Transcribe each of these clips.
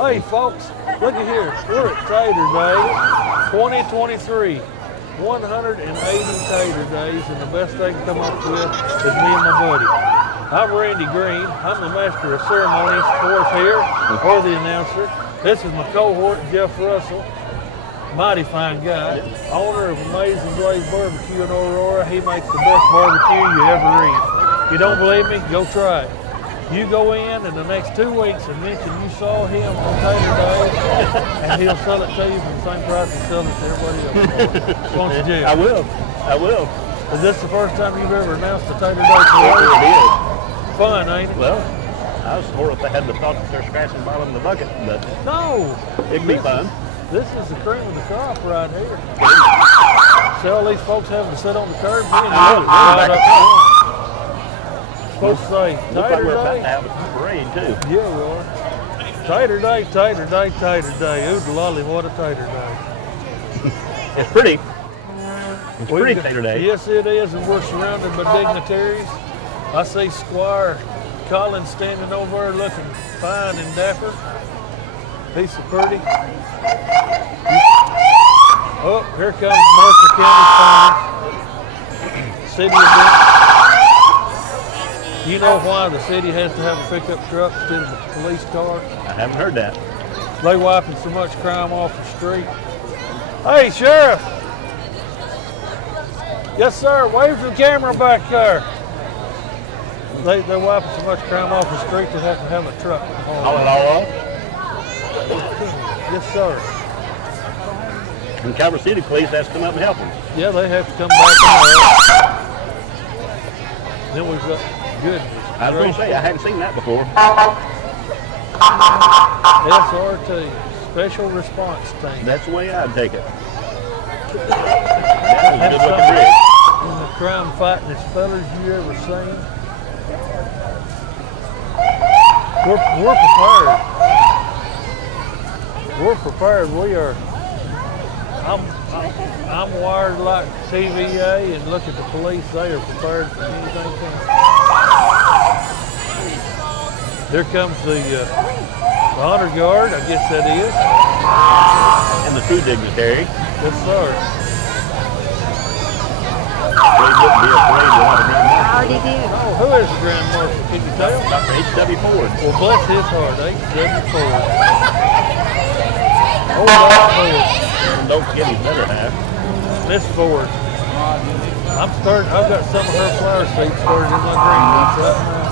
Hey folks, look at here. We're at Tater Day 2023. 180 Tater Days, and the best they can come up with is me and my buddy. I'm Randy Green. I'm the master of ceremonies for us here, or the announcer. This is my cohort, Jeff Russell. Mighty fine guy, owner of Amazing Blaze Barbecue in Aurora. He makes the best barbecue you ever eat. If you don't believe me, go try it. You go in the next 2 weeks and mention you saw him on Tater Day, and he'll sell it to you for the same price he's selling it to everybody else. Won't you, Jeff? I will. I will. Is this the first time you've ever announced a Tater Day Parade? It is. Fun, ain't it? Well, I was more if they had the thought that they're scratching bottom of the bucket, but no. it'd be fun. This is the cream of the crop right here. See all these folks having to sit on the curb? Me and you right up front. Supposed to say Looks like Tater we're about Day. to have a parade too. Yeah, we are. Tater Day, Tater Day, Tater Day. Ooh, lolly, what a Tater Day. It's pretty. It's We've pretty got- Tater Day. Yes, it is, and we're surrounded by dignitaries. I see Squire Collins standing over there looking fine and dapper. He's so pretty. Oh, here comes Mercer County Finest. City event. You know why the city has to have a pickup truck instead of a police car? I haven't heard that. They wiping so much crime off the street. Hey, Sheriff! Yes, sir. Wave to the camera back there. They're wiping so much crime off the street they have to have a truck. All it all up. Yes, sir. And Calvert City Police has to come up and help them. Yeah, they have to come back and then we've got good. I was going to say, I hadn't seen that before. SRT, Special Response Team. That's the way I'd take it. That was a That's good looking something. rig. One of the crime fightingest fellas you ever seen. We're prepared. We're prepared. We are. I'm wired like TVA, and look at the police. They are prepared for anything coming. There comes the honor guard. I guess that is. And the food dignitary. Yes, sir. They wouldn't be a parade without a grand marshal. Already did. Oh, who is the Grand Marshal? Can you tell? Dr. H.W. Ford. Well, bless his heart. H.W. Ford. Oh, Dr. Ford. And don't forget his better half. Miss Ford. I've got some of her flower seeds started in my greenhouse right now.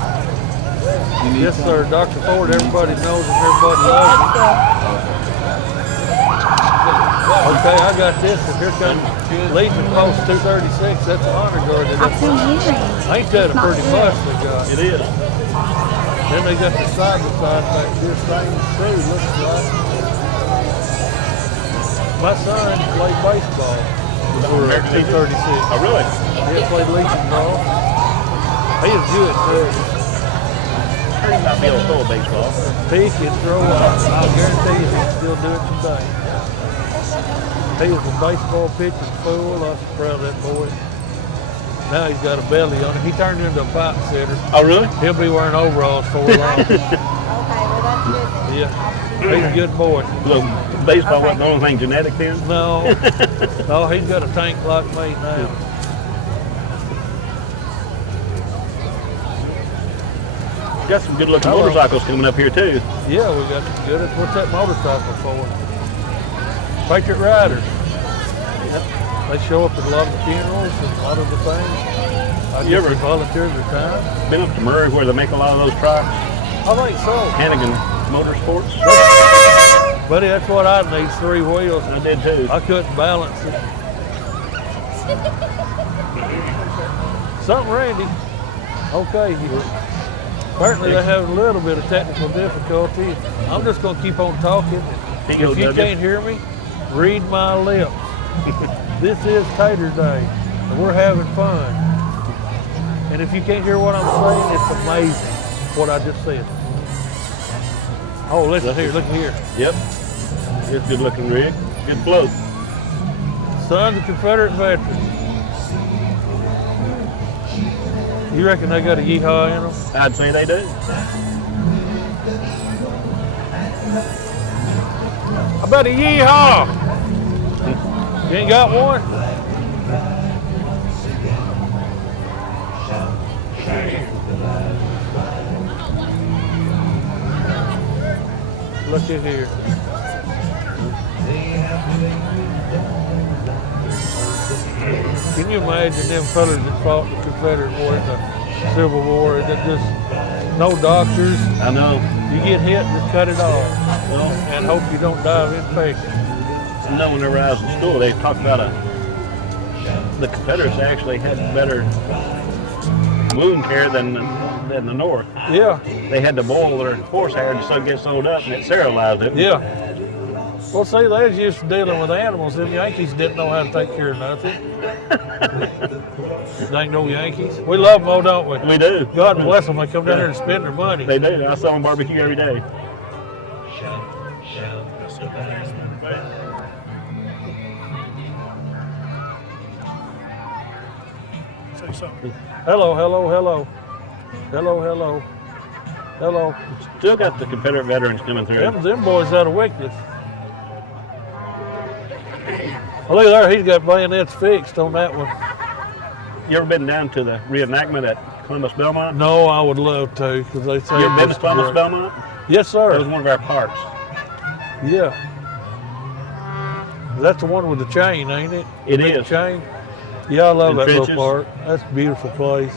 Yes, sir. Dr. Ford, everybody knows and everybody loves him. Okay, I got this, and here comes Legion Post 236. That's an honor guard. I've seen hearing. Ain't that a pretty bus they got? It is. Then they got the side-by-side back here, same crew, looks like. My son played baseball for 236. Oh, really? He played Legion ball. He is good, too. He might be able to throw a baseball. He can throw it. I'll guarantee you he can still do it today. He was a baseball pitching fool. I was proud of that boy. Now he's got a belly on him. He turned into a pipe setter. Oh, really? He'll be wearing overalls for long. Okay, well that's good. Yeah, he's a good boy. So baseball wasn't the only thing genetic then? No, no, he's got a tank like me now. Got some good looking motorcycles coming up here too. Yeah, we got some good. What's that motorcycle for? Patriot Riders. They show up at a lot of the funerals and a lot of the things. I You guess ever- they volunteer their time. Been up to Murray where they make a lot of those trucks. I think so. Hannigan Motorsports. Buddy, that's what I need, 3 wheels. I did too. I couldn't balance it. Something, Randy. Okay. Apparently they have a little bit of technical difficulty. I'm just going to keep on talking. If you can't hear me, read my lips. This is Tater Day, and we're having fun. And if you can't hear what I'm saying, it's amazing what I just said. Oh, listen here, look here. Yep. It's a good looking rig. Good float. Sons of Confederate veterans. You reckon they got a yeehaw in them? I'd say they do. How about a yeehaw? You ain't got one? Look at here. Can you imagine them fellas that fought the Confederate War in the Civil War? That just no doctors. I know. You get hit, just cut it off, and hope you don't die of infection. No, whenever I was in school, they talked about the Confederates actually had better wound care than the North. Yeah. They had to boil their horsehair and so it gets sewed up and it sterilized it. Yeah. Well, see, they was used to dealing with animals. Them Yankees didn't know how to take care of nothing. Dang no Yankees. We love them, though, don't we? We do. God bless them. They come down here and spend their money. They do. I saw them barbecue every day. Say something. Hello, hello, hello. Hello, hello. Hello. Still got the Confederate veterans coming through. Them boys out of Wycliffe. Well, look there, he's got bayonets fixed on that one. You ever been down to the reenactment at Columbus Belmont? No, I would love to, because they say You ever been to it's Columbus great. Belmont? Yes, That was sir. one of our parks. Yeah. That's the one with the chain, ain't it? It Big is. chain. Yeah, I love And that trenches. little park. That's a beautiful place.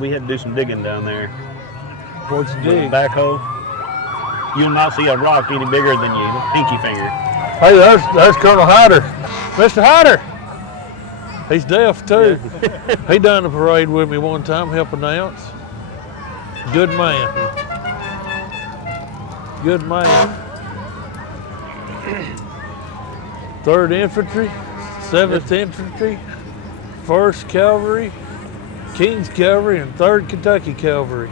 We had to do some digging down there. What's With dig? a backhoe. You'll not see a rock any bigger than your pinky finger. Hey, that's Colonel Hyder. Mr. Hyder. He's deaf too. He done the parade with me one time, help announce. Good man. Good man. 3rd Infantry, 7th Infantry, 1st Cavalry, King's Cavalry, and 3rd Kentucky Cavalry.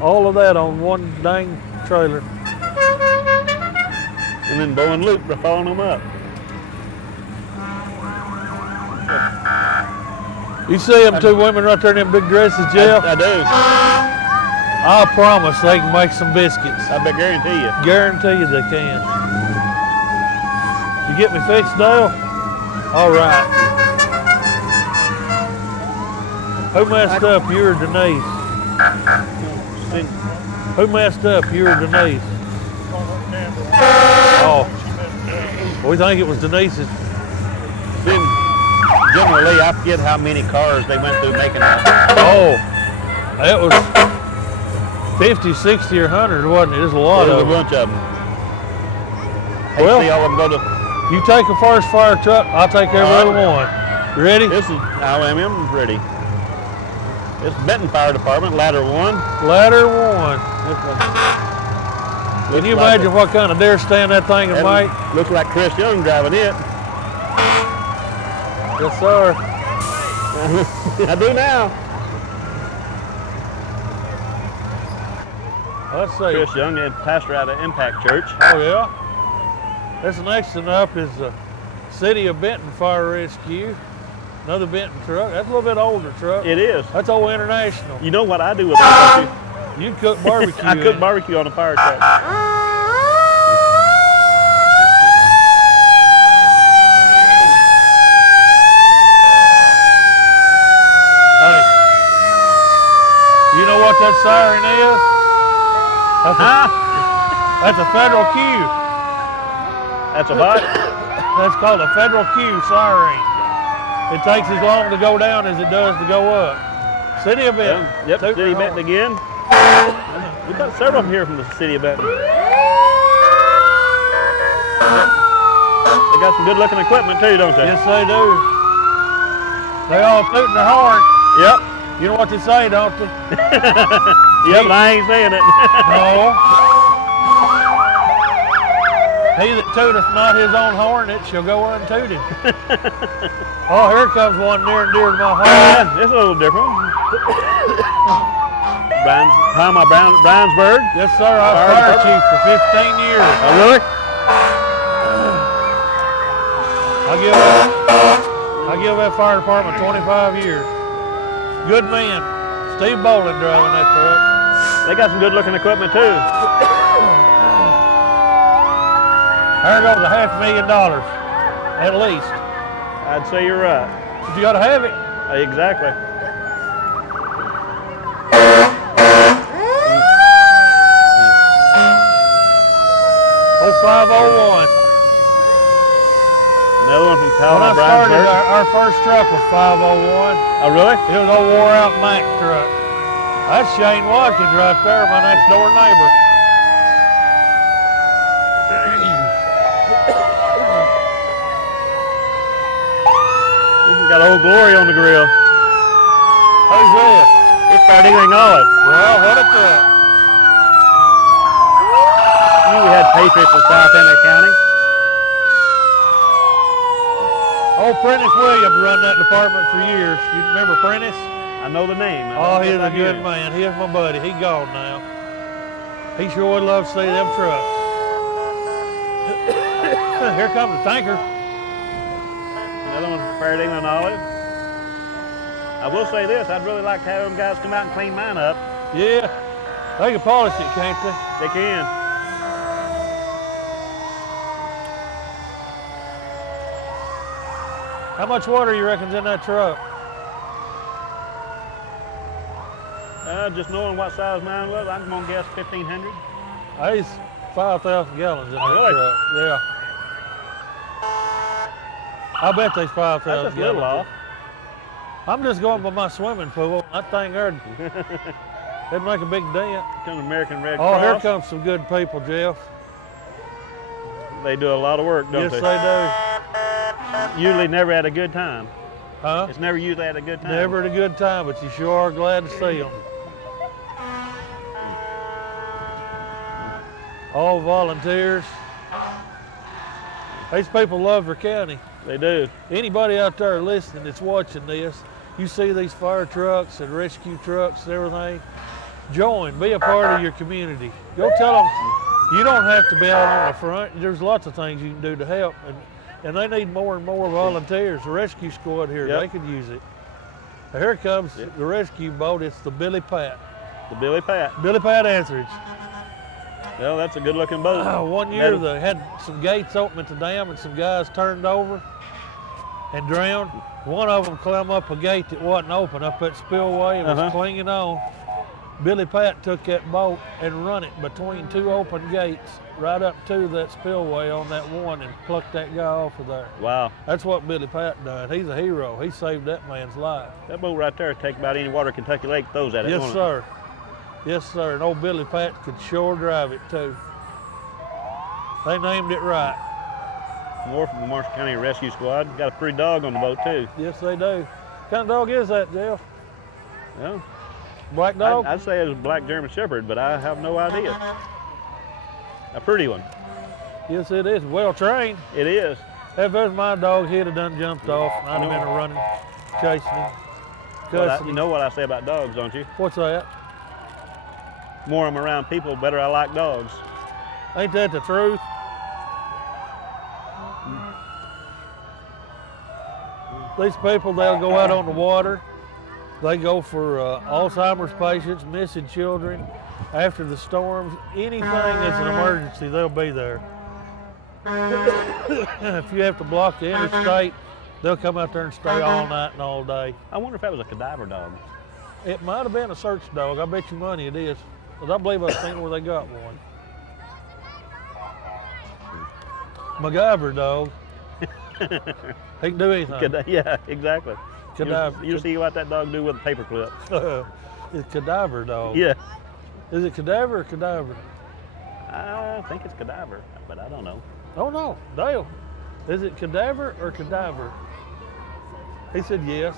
All of that on one dang trailer. And then Bo and Luke were following them up. You see them two women right there in them big dresses, Jeff? I do. I promise they can make some biscuits. I bet guarantee you. Guarantee you they can. You get me fixed, Dale? All right. Who messed up? You or Denise? Who messed up? You or Denise? Oh. We think it was Denise's. Then generally, I forget how many cars they went through making that. Oh. That was 50, 60, or 100, wasn't it? There's a lot There's a of them. bunch of them. Well- See all of them go to. You take the first fire truck, I'll take every other one. You ready? This is IMM ready. It's Benton Fire Department, ladder 1. Ladder 1. Can you imagine what kind of dare stand that thing would make? Looks like Chris Young driving it. Yes, sir. I do now. Let's see. Chris Young, the pastor out of Impact Church. Oh, yeah? This next one up is the City of Benton Fire Rescue. Another Benton truck. That's a little bit older truck. It is. That's old International. You know what I do with it? You cook barbecue. I in cook it. barbecue on a fire truck. Hey, you know what that siren is? That's a federal cue. That's a what? That's called a federal cue siren. It takes as long to go down as it does to go up. City of Benton. Yep, Toot City of your Benton horn. again. We've got several of them here from the City of Benton. They got some good looking equipment too, don't they? Yes, they do. They all tooting their horn. Yep. You know what they say, don't they? Yep, but I ain't saying it. No. He that tooteth not his own horn, it shall go untooted. Oh, here comes one near and dear to my heart. Yeah, it's a little different. Brownsburg. Yes, sir. I was fire chief for 15 years. Oh, really? I give that fire department 25 years. Good man. Steve Bowling driving that truck. They got some good looking equipment too. There goes $500,000, at least. I'd say you're right. But you gotta have it. Exactly. Oh, 501. Another one from When Calvin I O'Brien's started, Dirt. our first truck was 501. Oh, really? It was an old wore out Mack truck. That's Shane Watkins right there, my next door neighbor. He's got Old Glory on the grill. Who's this? It's Fair Dingling Olive. Well, what a truck. You knew we had Patriots in South Emmett County. Old Prentice Williams run that department for years. You remember Prentice? I know the name. Oh, he's a good man. He's my buddy. He gone now. He sure would love to see them trucks. Here comes the tanker. Another one from Fair Dingling Olive. I will say this, I'd really like to have them guys come out and clean mine up. Yeah, they can polish it, can't they? They can. How much water you reckon's in that truck? Just knowing what size mine was, I'm gonna guess 1,500. There's 5,000 gallons in that Really? truck. Yeah. I bet there's 5,000 That's just a little gallons. off. I'm just going by my swimming pool. That thing there, it'd make a big dent. Come American Red Oh, Cross. here comes some good people, Jeff. They do a lot of work, don't Yes, they? they Usually never had a good time. do. Huh? It's never usually had a good time. Never had a good time, but you sure are glad to see them. All volunteers. These people love their county. They do. Anybody out there listening that's watching this, you see these fire trucks and rescue trucks and everything, join, be a part of your community. Go tell them you don't have to be out on the front. There's lots of things you can do to help, and they need more and more volunteers. The rescue squad here, Yep. they could use it. Here comes the rescue boat. It's the Billy Pat. The Billy Pat. Billy Pat Anchorage. Well, that's a good looking boat. One year they had some gates open at the dam and some guys turned over and drowned. One of them climbed up a gate that wasn't open up that spillway and was clinging on. Billy Pat took that boat and run it between two open gates right up to that spillway on that one and plucked that guy off of there. Wow. That's what Billy Pat done. He's a hero. He saved that man's life. That boat right there take about any water Kentucky Lake throws at it. Yes, won't it? sir. Yes, sir. And old Billy Pat could sure drive it too. They named it right. More from the Marshall County Rescue Squad. Got a pretty dog on the boat too. Yes, they do. What kind of dog is that, Jeff? Well, Black dog? I'd say it was a black German Shepherd, but I have no idea. A pretty one. Yes, it is. Well trained. It is. If it was my dog, he'd have done jumped off. I'd have been running, chasing him, cussing You him. know what I say about dogs, don't you? What's that? More I'm around people, better I like dogs. Ain't that the truth? These people, they'll go out on the water. They go for Alzheimer's patients, missing children, after the storms. Anything that's an emergency, they'll be there. If you have to block the interstate, they'll come out there and stay all night and all day. I wonder if that was a cadaver dog. It might have been a search dog. I bet you money it is. But I believe I've seen where they got one. MacGyver dog. He can do anything. Yeah, exactly. Cadaver. You'll see what that dog do with a paperclip. It's cadaver dog. Yeah. Is it cadaver or cadaver? I think it's cadaver, but I don't know. Oh no, Dale. Is it cadaver or cadaver? He said yes.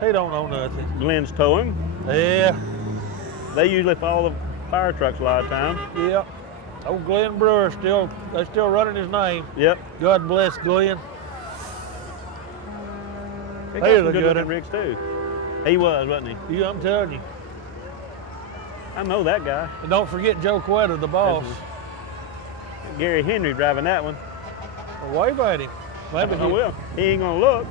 He don't know nothing. Glenn's towing. Yeah, They usually follow the fire trucks a lot of times. yeah. Old Glenn Brewer they're still running his name. Yep. God bless Glenn. He He got was some a good good looking rigs too. He was, wasn't he? I'm telling you. I know that guy. And don't forget Joe Quetta, the boss. Gary Henry driving that one. Well, wave at him. Maybe I will. He ain't gonna look.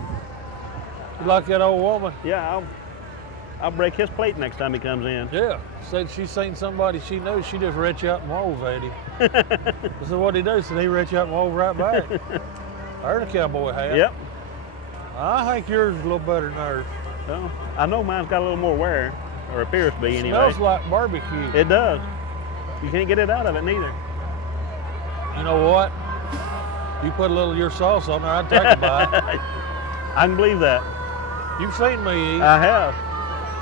he like that old woman. Yeah, I'll break his plate next time he comes in. Yeah. Said she seen somebody she knows, she just reach out and wave at him. I said, what'd he do? Said he reach out and wave right back. I heard a cowboy hat. Yep. I think yours is a little better than ours. Well, I know mine's got a little more wear, or appears to be anyway. Smells like barbecue. It does. You can't get it out of it neither. You know what? You put a little of your sauce on there, I'd take a bite. I can believe that. You've seen me eat. I have.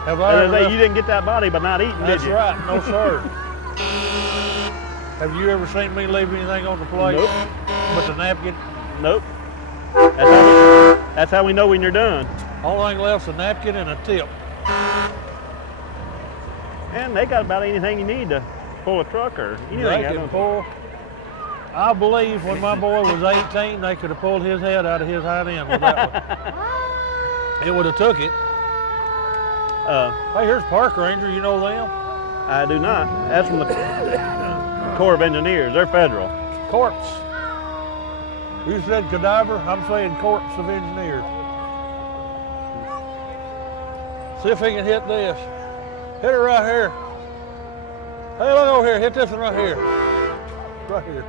Have I ever You didn't get that body by not eating, That's did you? right. No, sir. Have you ever seen me leave anything on the plate? Nope. But the napkin? Nope. That's how we know when you're done. Only thing left's a napkin and a tip. And they got about anything you need to pull a truck or anything. They can pull. I believe when my boy was 18, they could have pulled his head out of his hind end with that one. It would have took it. Hey, here's Park Ranger. You know them? I do not. That's from the Corps of Engineers. They're federal. Corpse. You said cadaver. I'm saying Corps of Engineers. See if he can hit this. Hit it right here. Hey, look over here. Hit this one right here. Right here.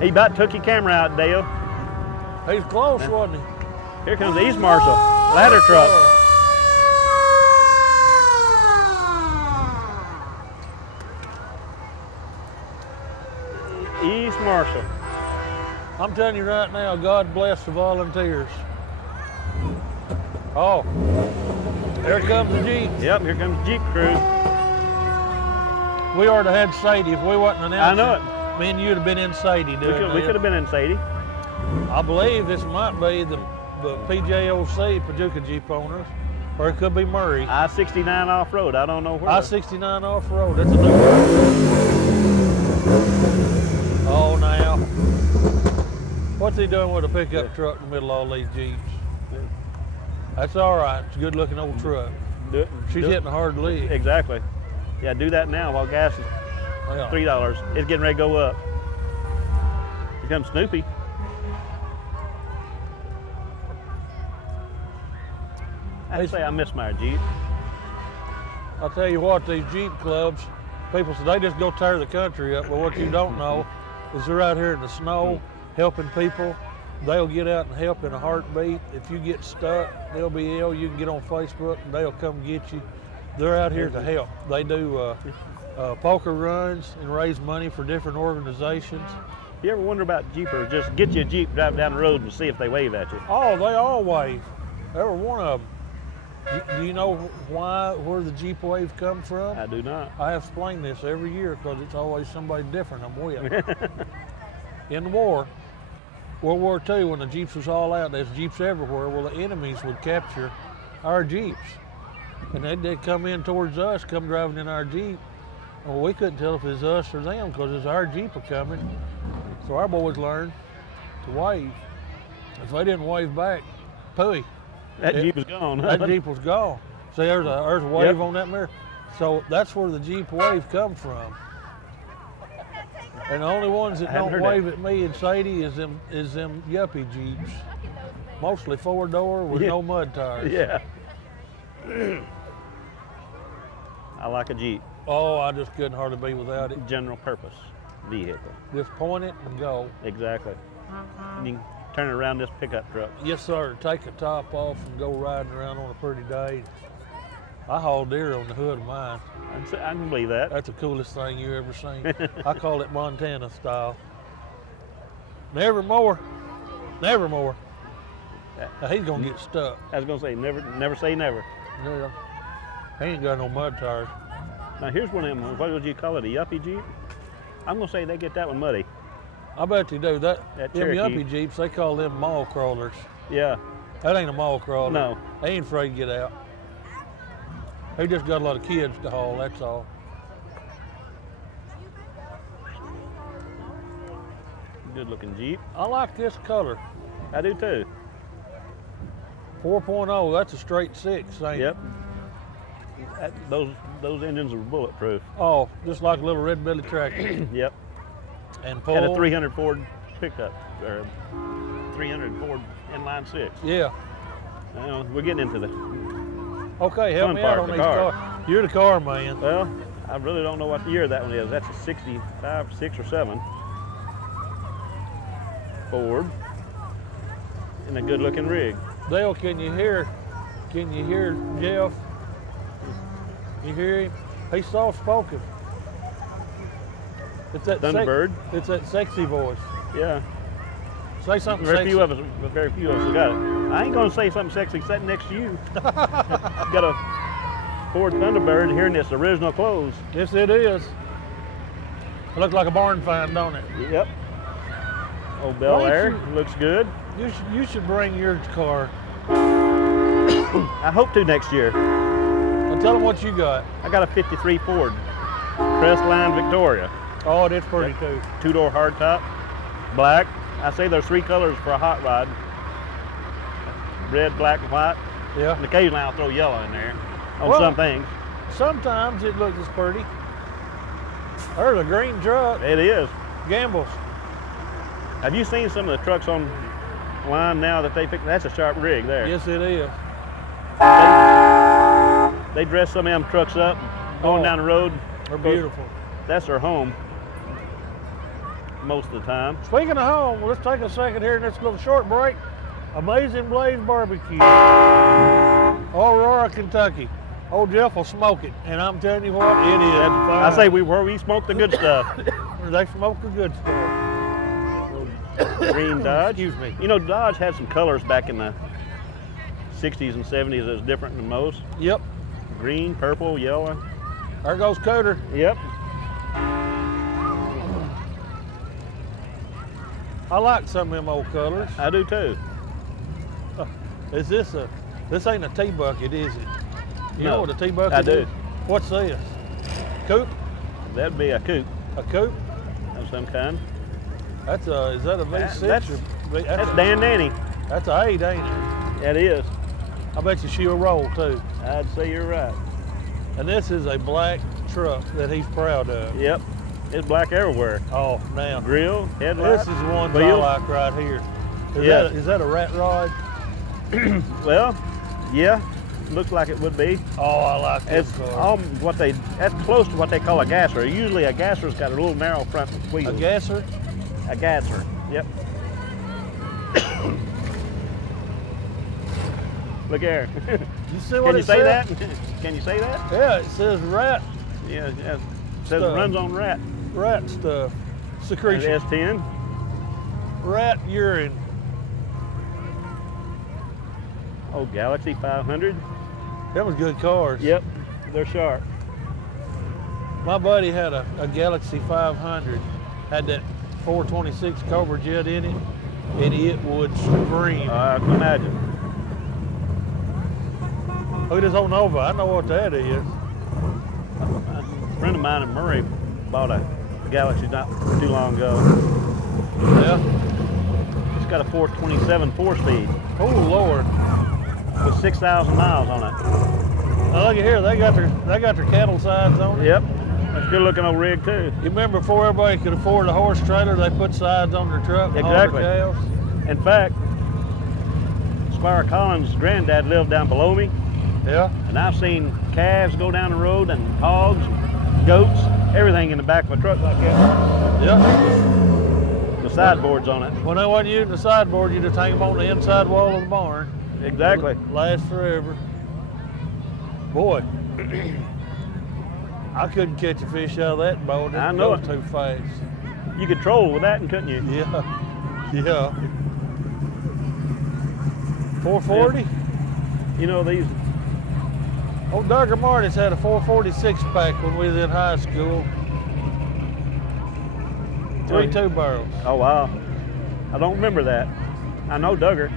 He about took your camera out, Dale. He's close, wasn't he? Here comes the East Marshal ladder truck. East Marshal. I'm telling you right now, God bless the volunteers. Oh, here comes the Jeep. Yep, here comes the Jeep crew. We already had Sadie. If we wasn't announcing, I know it. Me and you'd have been in Sadie doing We could have been in Sadie. I believe this might be the PJOC, Paducah Jeep Owners, or it could be Murray. I-69 off-road. I don't know where. I-69 off-road. That's a new one. Oh, now. What's he doing with a pickup truck in the middle of all these Jeeps? That's all right. It's a good-looking old truck. She's hitting hard to leave. Exactly. Yeah, do that now while gas is Yeah. $3. It's getting ready to go up. Here comes Snoopy. I say I miss my Jeep. I'll tell you what, these Jeep clubs, people say they just go tear the country up. But what you don't know is they're out here in the snow helping people. They'll get out and help in a heartbeat. If you get stuck, they'll be ill. You can get on Facebook and they'll come get you. They're out here to help. They do poker runs and raise money for different organizations. You ever wonder about Jeepers? Just get you a Jeep, drive down the road and see if they wave at you. Oh, they all wave. Every one of them. Do you know where the Jeep wave comes from? I do not. I have explained this every year because it's always somebody different I'm with. In the war, World War II, when the Jeeps was all out, there's Jeeps everywhere. Well, the enemies would capture our Jeeps. And they'd come in towards us, come driving in our Jeep. Well, we couldn't tell if it was us or them because it's our Jeep coming. So our boys learned to wave. If they didn't wave back, pooey. That Jeep is gone. That Jeep was gone. See, there's a wave on that mirror. So that's where the Jeep wave comes from. And the only ones that don't wave at me and Sadie is them yuppie Jeeps. Mostly four-door with no mud tires. Yeah. I like a Jeep. Oh, I just couldn't hardly be without it. General purpose vehicle. Just point it and go. Exactly. And you can turn it around this pickup truck. Yes, sir. Take the top off and go riding around on a pretty day. I haul deer on the hood of mine. I can believe that. That's the coolest thing you ever seen. I call it Montana style. Nevermore. Nevermore. Now, he's gonna get stuck. I was gonna say never say never. Yeah. He ain't got no mud tires. Now here's one of them. What would you call it? A yuppie Jeep? I'm gonna say they get that one muddy. I bet they do. Them Cherokee. yuppie Jeeps, they call them mall crawlers. Yeah. That ain't a mall crawler. No. They ain't afraid to get out. They just got a lot of kids to haul, that's all. Good looking Jeep. I like this color. I do too. 4.0, that's a straight 6, ain't Yep. it? Those engines are bulletproof. Oh, just like a little red belly tractor. Yep. And pull. And a 300 Ford pickup, or 300 Ford inline 6. Yeah. Well, we're getting into the. Okay, help Fun me out part, on the these car. cars. You're the car man. Well, I really don't know what year that one is. That's a 65, 6 or 7 Ford in a good-looking rig. Dale, can you hear Jeff? You hear him? He's soft-spoken. It's that Thunderbird. It's that sexy voice. Yeah. Say something Very sexy. few of us have got it. I ain't gonna say something sexy sitting next to you. Got a Ford Thunderbird here in its original clothes. Yes, it is. It looks like a barn find, don't it? Yep. Old Bel Why Air don't looks good. You should bring your car. I hope to next year. Now tell them what you got. I got a 53 Ford Crestline Victoria. Oh, that's pretty too. 2-door hardtop, black. I say there's 3 colors for a hot rod. Red, black, and white. Yeah. And occasionally I'll throw yellow in there on Well, some things. Sometimes it looks pretty. There's a green truck. It is. Gambles. Have you seen some of the trucks on line now that they fix? That's a sharp rig there. Yes, it is. They dress some of them trucks up going down the road. They're beautiful. That's their home most of the time. Speaking of home, let's take a second here in this little short break. Amazing Blaze Barbecue, Aurora, Kentucky. Old Jeff will smoke it, and I'm telling you what, it is. I say where we smoke the good stuff. They smoke the good stuff. Green Dodge. Excuse me. You know, Dodge had some colors back in the 60s and 70s that was different than most. Yep. Green, purple, yellow. There goes Coder. Yep. I like some of them old colors. I do too. This ain't a tea bucket, is it? You No, know what a tea bucket I is? do. What's this? Coupe? That'd be a coupe A coupe? of some kind. Is that a V6? That's or That's Dan Danny. That's a 8, ain't it? That is. I bet you she'll roll too. I'd say you're right. And this is a black truck that he's proud of. Yep. It's black everywhere. Oh, now. Grill, headlight. This is one I wheels. like right here. Yeah. Is that a rat rod? Well, yeah. Looks like it would be. Oh, I like this It's car. that's close to what they call a gasser. Usually a gasser's got a little narrow front wheel. A gasser? A gasser. Yep. Look here. You see what Can you it say says? that? Can you say that? Yeah, it says rat Yeah. It says it Stuff. runs on rat. stuff. And Secretion. S10. Rat urine. Oh, Galaxy 500. That was good cars. Yep. They're sharp. My buddy had a Galaxy 500. Had that 426 Cobra jet in it, and it would scream. I can imagine. Look at this old Nova. I know what that is. A friend of mine in Murray bought a Galaxy not too long ago. Yeah. It's got a 427 4-speed Oh Lord. with 6,000 miles on it. Now look at here. They got their cattle sides on it. Yep. That's a good looking old rig too. You remember before everybody could afford a horse trailer, they put sides on their truck. and hauled their Exactly. cows? In fact, Squire Collins' granddad lived down below me, Yeah. and I've seen calves go down the road and hogs, goats, everything in the back of a truck like that. Yeah. The sideboards on it. When they wasn't using the sideboard, you just hang them on the inside wall of the barn. Exactly. It'll last forever. Boy, I couldn't catch a fish out of that boat. I know It it. too fast. You could troll with that, couldn't you? Yeah. Yeah. 440? You know these. Old Duggar Martin's had a 446 pack when we was in high school. 3 barrels. Oh wow. I don't remember that. I know Duggar.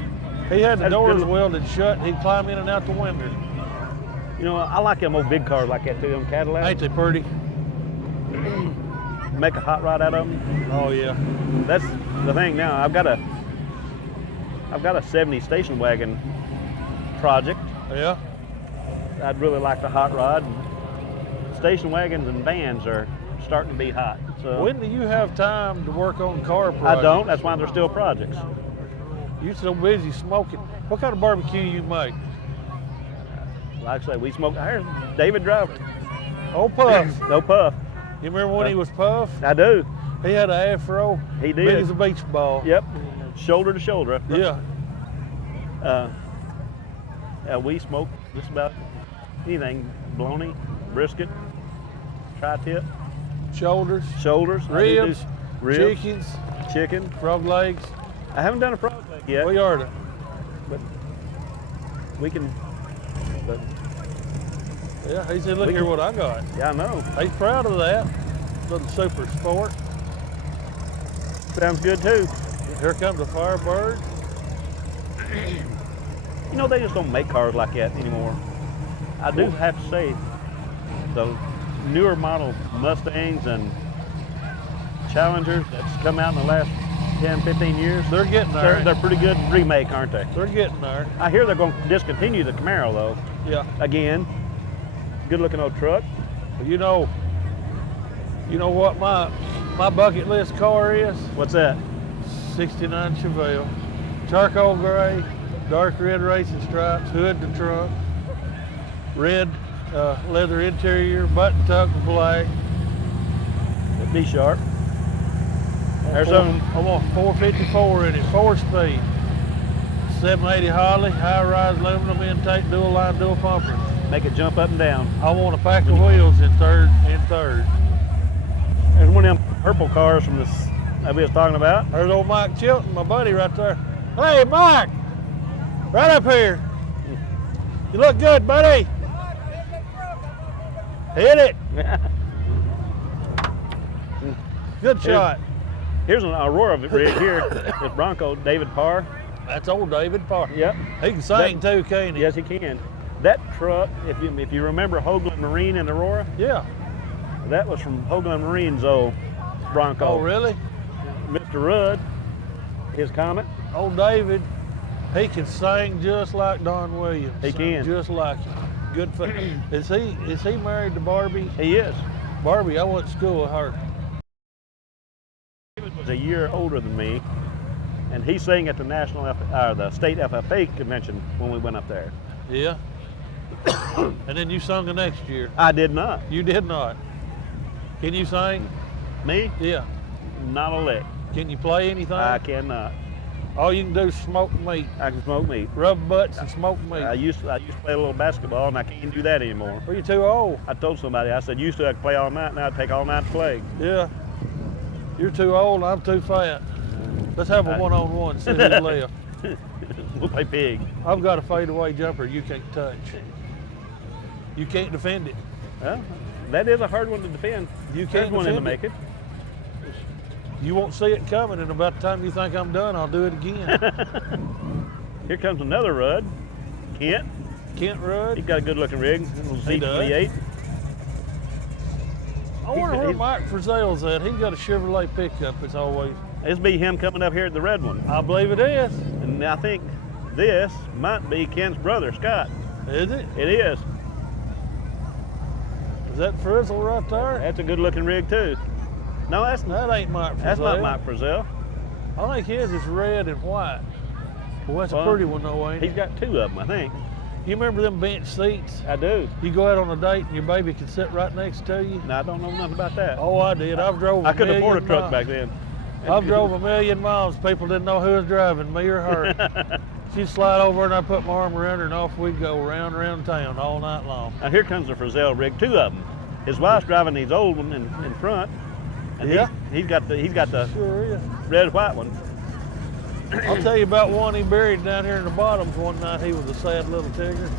He had the That's doors good. welded shut. He'd climb in and out the window. You know, I like them old big cars like that too, them Cadillacs. Ain't they pretty? Make a hot rod out of them. Oh yeah. That's the thing now. I've got a 70 station wagon project. Yeah. I'd really like the hot rod. Station wagons and vans are starting to be hot. So When do you have time to work on car I projects? don't. That's why they're still projects. You're so busy smoking. What kind of barbecue you make? Like I say, we smoke. Here's David Driver. Oh, Puff. No Puff. You remember when he was Puff? I do. He had an afro. He Big did. as a beach ball. Yep. Shoulder to shoulder. Yeah. We smoke just about anything. Bologna, brisket, tri-tip, Shoulders, shoulders, ribs, ribs, chickens, chicken. frog legs. I haven't done a frog leg yet. We are. But we can. But Yeah, he said, look here what I got. yeah, I know. He's proud of that. Little super sport. Sounds good too. Here comes a Firebird. You know, they just don't make cars like that anymore. I do have to say, the newer model Mustangs and Challengers that's come out in the last 10, 15 years, They're getting there. they're pretty good remake, aren't they? They're getting there. I hear they're going to discontinue the Camaro though. Yeah. Again, good looking old truck. You know what my bucket list car is? What's that? 69 Chevelle. Charcoal gray, dark red racing stripes, hood to trunk, red leather interior, button tuck black. Be sharp. There's I want 454 in it, 4-speed. 780 Harley, high-rise aluminum intake, dual line, dual pumper. make it jump up and down. I want a pack of wheels in third. There's one of them purple cars from this that we was talking about. There's old Mike Chilton, my buddy right there. Hey, Mike, right up here. You look good, buddy. Hit it. Good shot. Here's an Aurora rig here with Bronco, David Parr. That's old David Parr. Yep. He can sing too, can't he? Yes, he can. That truck, if you remember Hoagland Marine and Aurora, Yeah. that was from Hoagland Marine's old Bronco. Oh, really? Mr. Rudd, his Comet. Old David, he can sing just like Don Williams. He Sing can. Just like him. Good for Is he married to Barbie? He is. Barbie, I went to school with her. David was a year older than me, and he sang at the the state FFA convention when we went up there. Yeah. And then you sung the next year. I did not. You did not. Can you sing? Me? Yeah. Not a lick. Can you play anything? I cannot. All you can do is smoke meat. I can smoke meat. Rub butts and smoke meat. I used to play a little basketball, and I can't do that anymore. Well, you're too old. I told somebody, I said, used to I could play all night, now I take all night to play. Yeah. You're too old, I'm too fat. Let's have a one-on-one, see who's left. We'll play pig. I've got a fadeaway jumper you can't touch. You can't defend it. Well, that is a hard one to defend. You There's can't one in to defend make it. You won't see it coming, and about the time you think I'm done, I'll do it again. Here comes another Rudd. Kent. Kent Rudd. He's got a good looking rig. Little He does. Z28. I wonder where Mike Frizzell's at. He's got a Chevrolet pickup, it's always. This be him coming up here at the red one. I believe it is. And I think this might be Ken's brother, Scott. Is it? It is. Is that Frizzle right there? That's a good looking rig too. No, That ain't Mike Frizzell. that's not Mike Frizzell. I think his is red and white. Well, that's Well, a pretty one though, ain't He's it? got two of them, I think. You remember them bench seats? I do. You go out on a date and your baby can sit right next to you? No, I don't know nothing about that. Oh, I did. I've drove I couldn't afford a million truck miles. back then. I've drove 1,000,000 miles. People didn't know who was driving, me or her. She'd slide over and I'd put my arm around her and off we'd go round and around town all night long. Now here comes the Frizzell rig, two of them. His wife's driving these old one in front, and Yeah. he's got the Sure is. red white one. I'll tell you about one he buried down here in the bottoms one night. He was a sad little tigger.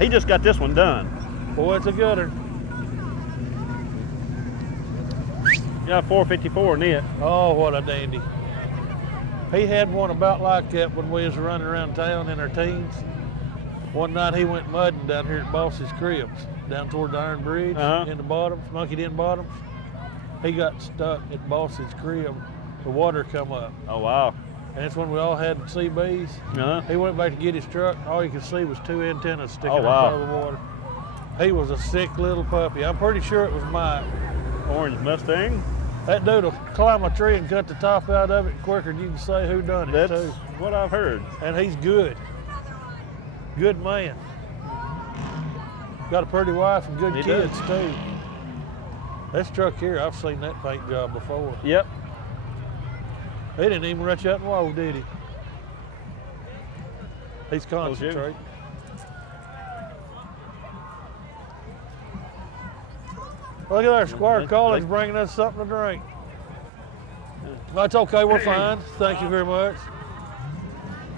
He just got this one done. Boy, it's a gooder. Got a 454 in it. Oh, what a dandy. He had one about like that when we was running around town in our teens. One night he went mudding down here at Boss's Cribs, down toward the Iron Bridge, in the bottoms, Monkeyed in bottoms. He got stuck at Boss's crib. The water come up. Oh wow. And that's when we all had CBs. Uh-huh. He went back to get his truck. All you could see was two antennas sticking Oh, up wow. out of the water. He was a sick little puppy. I'm pretty sure it was Mike. Orange Mustang. That dude will climb a tree and cut the top out of it quicker than you can say who done it That's too. what I've heard. And he's good. Good man. Got a pretty wife and good He kids does. too. This truck here, I've seen that paint job before. Yep. He didn't even reach out and whoa, did he? He's shoot. concentrating. Look at there, Squire Collins bringing us something to drink. That's okay, we're fine. Thank you very much.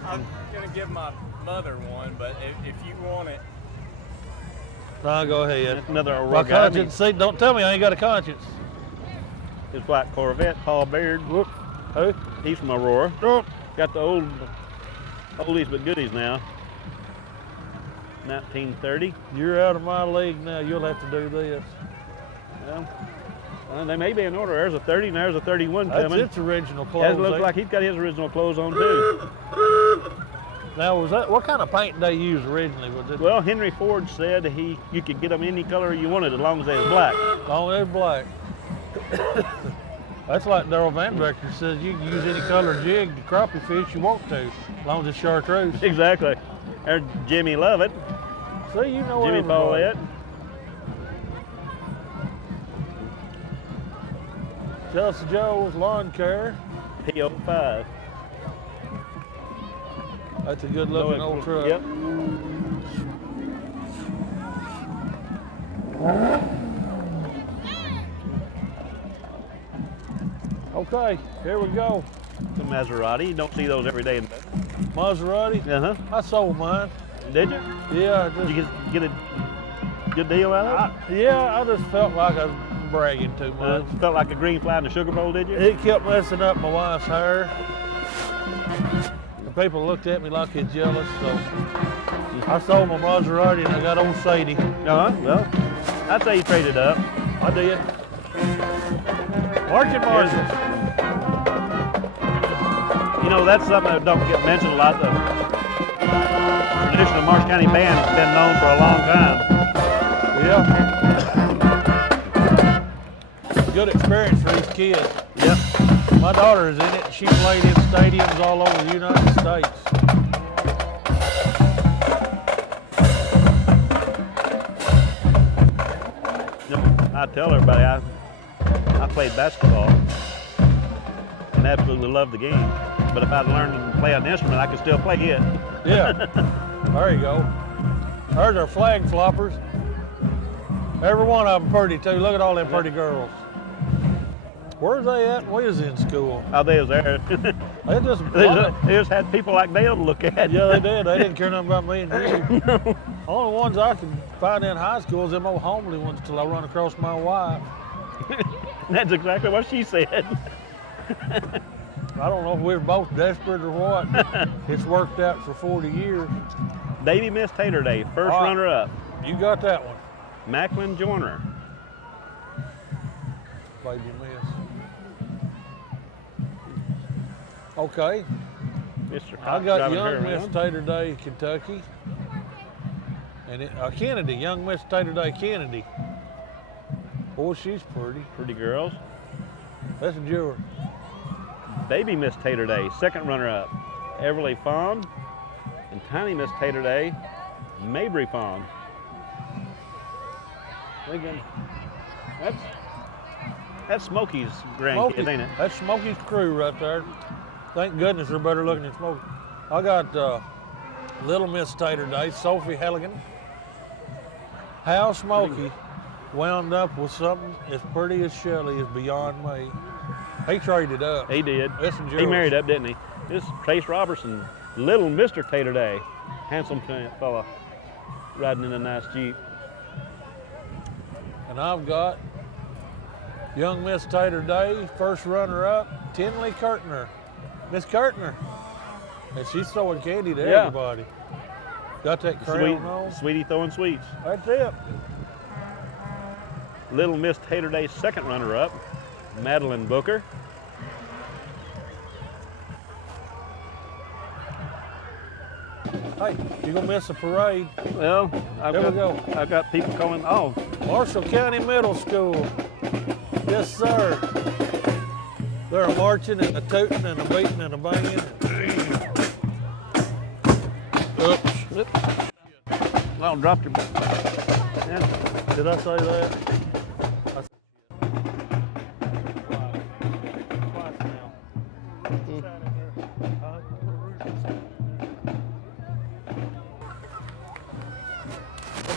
I'm gonna give my mother one, but if you want it, No, go ahead. Another My Aurora guy. conscience, see, don't tell me I ain't got a conscience. His white Corvette, Paul Baird. Whoop. Who? He's from Aurora. Whoop. Got the oldies but goodies now. 1930. You're out of my league now. You'll have to do this. Well, they may be in order. There's a 30 and there's a 31 That's coming. its original That clothes. looks ain't like it? he's got his original clothes on too. Now, was that what kind of paint did they use originally? Was it Well, Henry Ford said you could get them any color you wanted as long as they was black. long as they're black? That's like Darrell Van Vector says you can use any color jig to crappie fish you want to, as long as it's chartreuse. Exactly. There's Jimmy Lovett, See, you know Jimmy everybody. Paulette. Chelsea Joe's lawn care. P05. That's a good looking old truck. Yep. Okay, here we go. The Maserati. You don't see those every day. Maserati. Uh-huh. I sold mine. Did you? Yeah, I just, Did you get a good deal out of it? yeah, I just felt like I was bragging too much. Felt like a green fly in the Sugar Bowl, did you? It kept messing up my wife's hair. And people looked at me like he's jealous, so I sold my Maserati and I got old Sadie. Uh-huh. Well, I'd say you traded up. I did. Marching Marshall. You know, that's something that don't get mentioned a lot. The traditional Marsh County band has been known for a long time. Yeah. Good experience for these kids. Yep. My daughter is in it. She played in stadiums all over the United States. I tell everybody I played basketball and absolutely loved the game. But if I'd learned to play an instrument, I could still play it. Yeah. There you go. There's our flag floppers. Every one of them pretty too. Look at all them pretty girls. Where's they at? We was in school. Oh, they was there. They just, They just had people like Dale to look at. yeah, they did. They didn't care nothing about me and you. Only ones I could find in high school is them old homely ones till I run across my wife. That's exactly what she said. I don't know if we were both desperate or what. It's worked out for 40 years. Davy missed Tater Day, first All right. runner-up. You got that one. Macklin Joyner. Baby miss. Okay. Mr. I Cox got driving her young Miss around. Tater Day, Kentucky. And Kennedy, young Miss Tater Day, Kennedy. Boy, she's pretty. Pretty girls. That's a jewel. Baby Miss Tater Day, second runner-up. Everly Fawn. And Tiny Miss Tater Day, Mabry Fawn. Again, that's Smokey's grandkids, ain't it? That's Smokey's crew right there. Thank goodness they're better looking than Smokey. I got Little Miss Tater Day, Sophie Halligan. How Smokey wound up with something as pretty as Shelley is beyond me. He traded up. He did. That's some He jewels. married up, didn't he? This is Trace Robertson, Little Mr. Tater Day. Handsome fella riding in a nice Jeep. And I've got young Miss Tater Day, first runner-up, Tinley Kurtner. Miss Kurtner. And she's throwing candy to Yeah. everybody. Got that crown on. Sweetie throwing sweets. That's it. Little Miss Tater Day, second runner-up, Madeline Booker. Hey, you gonna miss the parade? Well, There we go. I've got people calling. Oh, Marshall County Middle School. Yes, sir. They're a marching and a tooting and a beating and a banging. Oops. Well, dropped your. Yeah. Did I say that?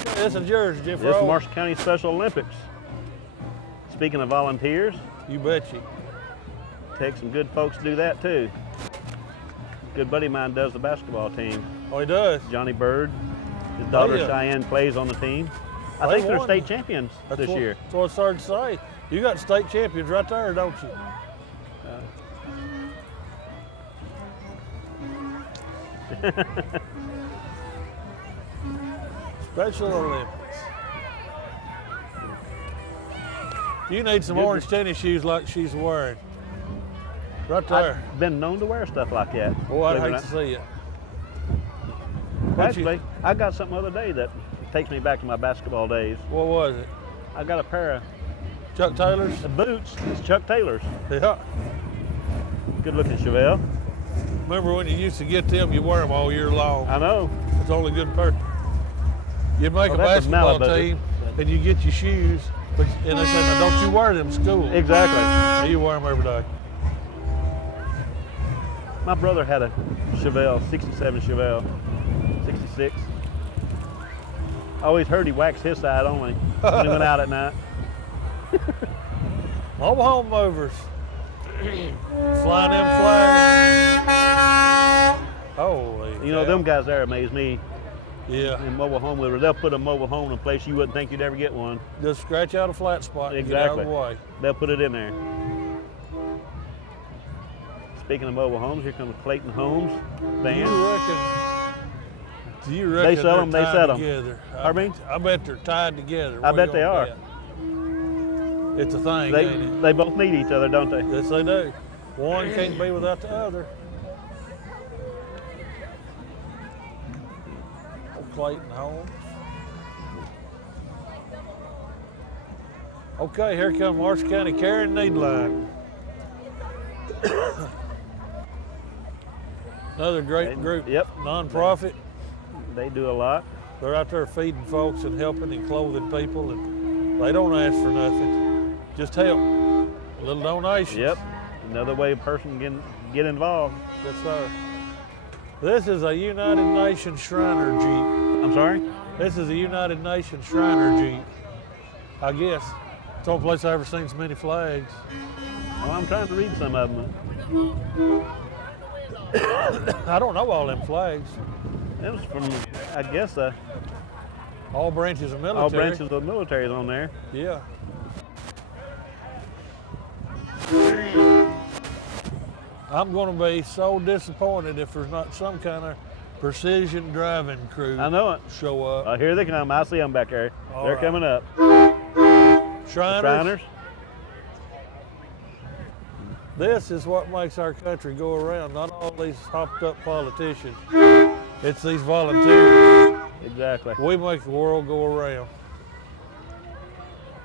Okay, this is yours, Jeff. This Marshall County Special Olympics. Speaking of volunteers, You bet you. take some good folks to do that too. Good buddy of mine does the basketball team. Oh, he does. Johnny Bird. His daughter yeah. Cheyenne plays on the team. I They think they're won. state champions this year. That's what I started to say. You got state champions right there, don't you? Special Olympics. You need some Good. orange tennis shoes like she's wearing. Right there. I've been known to wear stuff like that. Oh, I'd believe it or hate to see it. not. Actually, I got something the other day that takes me back to my basketball days. What was it? I got a pair of Chuck Taylor's? boots. It's Chuck Taylor's. Yeah. Good looking, Chevelle. Remember when you used to get them, you wear them all year long. I know. It's only good pair. You'd make a that's a basketball Malibu. team and you get your shoes, and they say, now don't you wear them to school. Exactly. Yeah, you wear them every day. My brother had a Chevelle, 67 Chevelle, 66. I always heard he waxed his side only when he went out at night. Mobile home movers. Flying them flags. Holy You know, cow. them guys there amaze me. Yeah. In mobile home movers, they'll put a mobile home in a place you wouldn't think you'd ever get one. Just scratch out a flat spot and get out of Exactly. the way. They'll put it in there. Speaking of mobile homes, here comes Clayton Homes band. Do you reckon They sell 'em, they're they tied set 'em. Together? Pardon me? I bet they're tied together. I Where bet you they gonna are. bet? It's a thing, ain't it? They both need each other, don't they? Yes, they do. One can't be without the other. Old Clayton Homes. Okay, here come Marshall County Care and Need Line. Another great group. Yep. Non-profit. They do a lot. They're out there feeding folks and helping and clothing people, and they don't ask for nothing. Just help. A little donation. Yep. Another way a person can get involved. Yes, sir. This is a United Nations Shriner Jeep. I'm sorry? This is a United Nations Shriner Jeep. I guess. It's the only place I've ever seen so many flags. Well, I'm trying to read some of them. I don't know all them flags. It was from, I guess, All branches of military. all branches of the military is on there. Yeah. I'm going to be so disappointed if there's not some kind of precision driving crew I know it. show up. Oh, here they come. I see them back there. All They're right. coming up. Shriners. Shriners. This is what makes our country go around. Not all these hopped up politicians. It's these volunteers. Exactly. We make the world go around.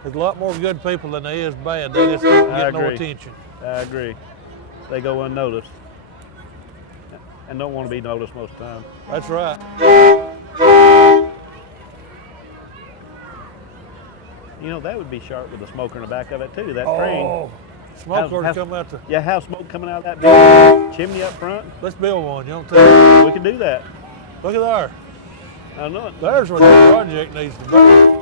There's a lot more good people than there is bad. They just don't I get no agree. attention. I agree. They go unnoticed and don't want to be noticed most of the time. That's right. You know, that would be sharp with the smoker in the back of it too, that train. Oh, smoke ought to How's- come out the. Yeah, have smoke coming out of that big chimney up front. Let's build one. You don't think? We can do that. Look at there. I know it. There's where the project needs to be.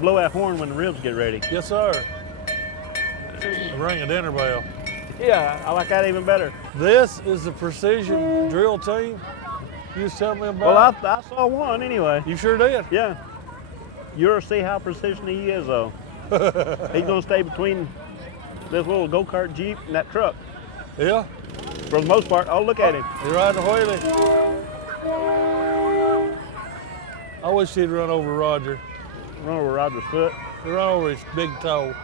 Blow that horn when the ribs get ready. Yes, sir. Ring a dinner bell. Yeah, I like that even better. This is the precision drill team you was telling me about. Well, I saw one anyway. You sure did. Yeah. You'll see how precision he is, though. He's going to stay between this little go-kart Jeep and that truck. Yeah. For the most part, look at him. He's riding a wheelie. I wish he'd run over Roger. Run over Roger's foot. He'd run over his big toe.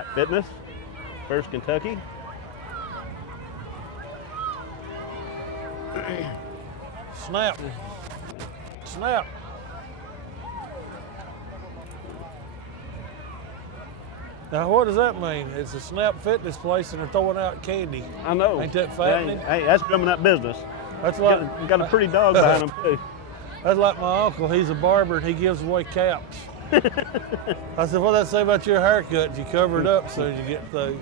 Snap Fitness, First Kentucky. Snap. Snap. Now, what does that mean? It's a Snap Fitness place and they're throwing out candy. I know. Ain't that fattening? Hey, that's coming up business. That's like Got a pretty dog behind him too. that's like my uncle. He's a barber and he gives away caps. I said, what does that say about your haircut? You cover it up so you get through.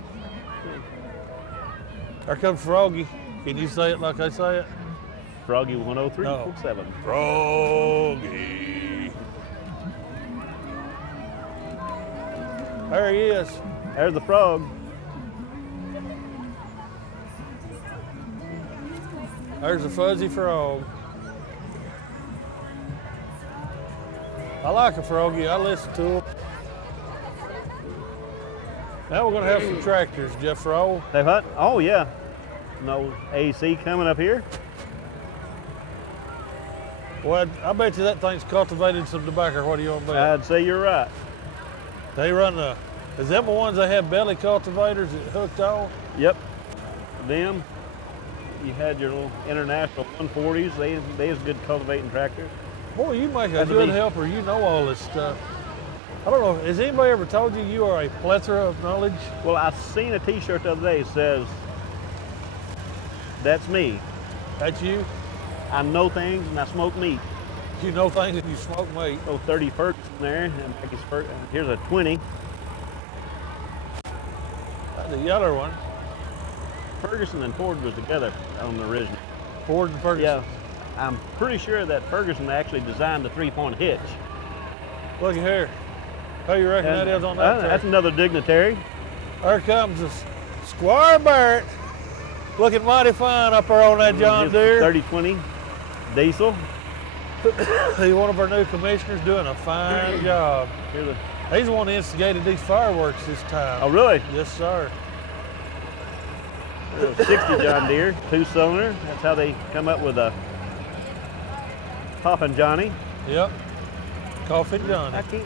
There comes Froggy. Can you say it like I say it? Froggy 103.7. Froggy. There he is. There's the frog. There's a fuzzy frog. I like a froggy. I listen to him. Now we're going to have some tractors, Jeff Roll. They what? Oh yeah. No AC coming up here. Well, I bet you that thing's cultivated some tobacco. What do you want to bet? I'd say you're right. They run the, is them the ones that have belly cultivators that hooked on? Yep. Them. You had your little international 140s. They was good cultivating tractors. Boy, you make a That's good me. helper. You know all this stuff. I don't know, has anybody ever told you you are a plethora of knowledge? Well, I seen a T-shirt the other day that says, "That's me. That's you? I know things and I smoke meat." You know things and you smoke meat. Oh, 30 Ferguson there, and here's a 20. The yellow one, Ferguson and Ford was together on the original. Ford and Ferguson. Yeah, I'm pretty sure that Ferguson actually designed the 3-point hitch. Look at here. Who you reckon that is on that That's tractor? another dignitary. There comes a Squire Barrett. Looking mighty fine up there on that John Deere. 3020 diesel. He's one of our new commissioners doing a fine job. Here's a, He's the one that instigated these fireworks this time. oh, really? Yes, sir. Here's a 60 John Deere, 2-cylinder. That's how they come up with a Poppin' Johnny. Yep. Coffee Johnny. I can't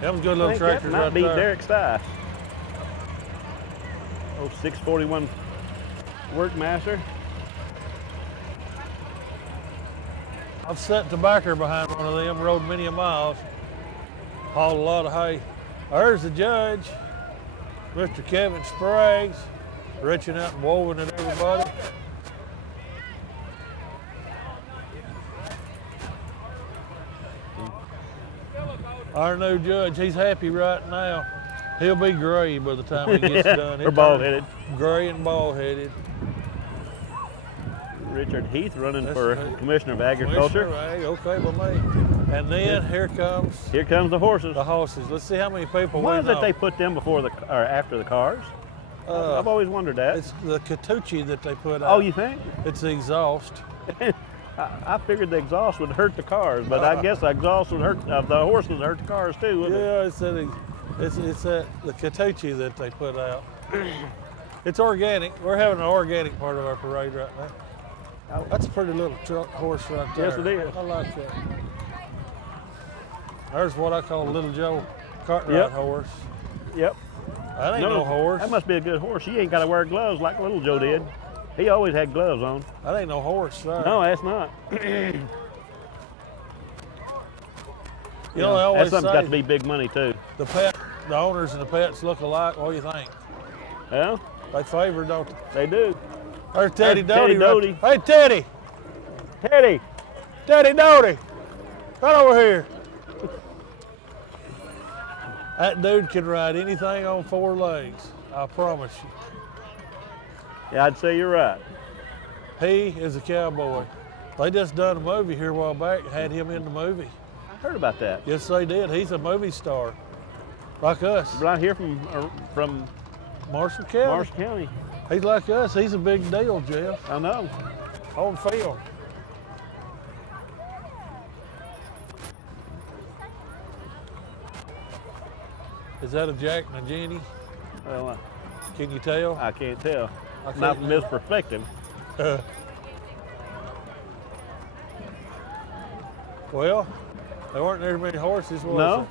That was good little think tractors that might right be there. Derek Stice. Oh, 641 Workmaster. I've set tobacco behind one of them, rode many a miles, hauled a lot of hay. There's the judge, Mr. Kevin Spragues, reaching out and waving at everybody. Our new judge, he's happy right now. He'll be gray by the time he gets done. Or bald-headed. Gray and bald-headed. Richard Heath running That's for right. Commissioner of Agriculture. Commissioner, okay by me. And then here comes Here comes the horses. the horses. Let's see how many people Why we is it know. they put them before the or after the cars? I've always wondered that. It's the Catucci that they put out. Oh, you think? It's the exhaust. I figured the exhaust would hurt the cars, but I guess the exhaust would hurt the horses would hurt the cars too, wouldn't it? Yeah, it's that the Catucci that they put out. It's organic. We're having an organic part of our parade right now. That's a pretty little horse right there. Yes, it is. I like that. There's what I call Little Joe Cartwright Yep. horse. Yep. That ain't no horse. That must be a good horse. He ain't got to wear gloves like Little Joe did. He always had gloves on. That ain't no horse, sir. No, that's not. You know, they always That something's say got to be big money too. the owners and the pets look alike. What do you think? Yeah, They favor, don't they? they do. There's Teddy There's Teddy Doty. Doty. Hey, Teddy. Teddy, Teddy Doty. Right over here. That dude can ride anything on 4 legs. I promise you. yeah, I'd say you're right. He is a cowboy. They just done a movie here a while back and had him in the movie. I heard about that. Yes, they did. He's a movie star. Like us. Right here from Marshall County. Marshall County. He's like us. He's a big deal, Jeff. I know. On film. Is that a Jack and a Jenny? Well, Can you tell? I can't tell. I can't Not from tell. this perspective. Well, there weren't very many horses, was No.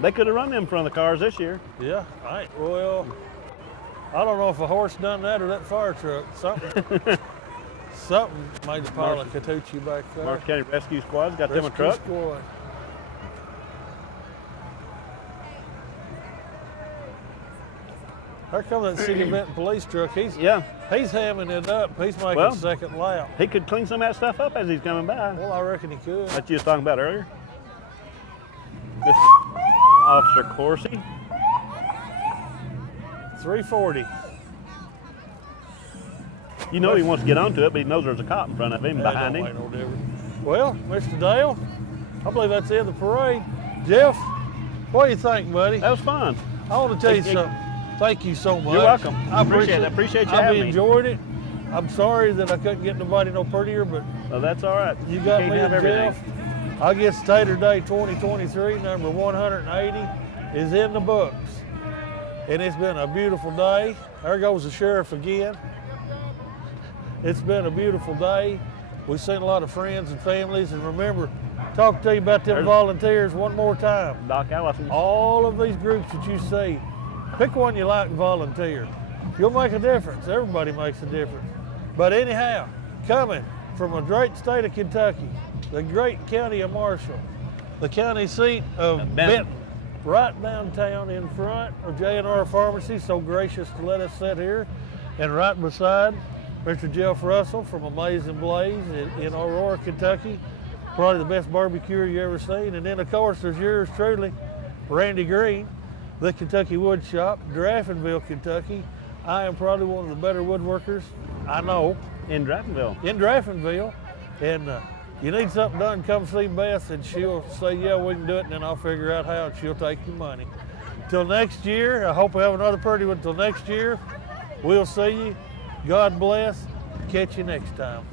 They could have run them in front of the cars this year. Yeah, well, I don't know if a horse done that or that fire truck. Something made the pile of Catucci back there. Marshall County Rescue Squad's got them a truck. Squad. Here comes that city Benton police truck. He's hamming it up. He's making second lap. He could clean some of that stuff up as he's coming by. Well, I reckon he could. That you was talking about earlier. This Officer Corsi. 340. You know he wants to get onto it, but he knows there's a cop in front of him behind him. Don't make no difference. Well, Mr. Dale, I believe that's the end of the parade. Jeff, what do you think, buddy? That was fun. I want to tell you something. Thank you so much. You're welcome. I appreciate it. Appreciate you having me. I've enjoyed it. I'm sorry that I couldn't get nobody no prettier, but well, that's all right. You got can't me have and everything. Jeff. I guess Tater Day 2023, number 180, is in the books. And it's been a beautiful day. There goes the sheriff again. It's been a beautiful day. We've seen a lot of friends and families, and remember, talk to you about them volunteers one more time. Doc Allison. All of these groups that you see, pick one you like and volunteer. You'll make a difference. Everybody makes a difference. But anyhow, coming from a great state of Kentucky, the great county of Marshall, the county seat of Benton, right downtown in front of J&R Pharmacy, so gracious to let us sit here, and right beside Mr. Jeff Russell from Amazing Blaze in Aurora, Kentucky. Probably the best barbecue you ever seen. And then, of course, there's yours truly, Randy Green, the Kentucky Wood Shop, Draftonville, Kentucky. I am probably one of the better woodworkers I know. In Draftonville. In Draftonville. And you need something done, come see Beth, and she'll say, yeah, we can do it, and then I'll figure out how, and she'll take your money. Till next year, I hope we have another pretty one. Till next year, we'll see you. God bless. Catch you next time.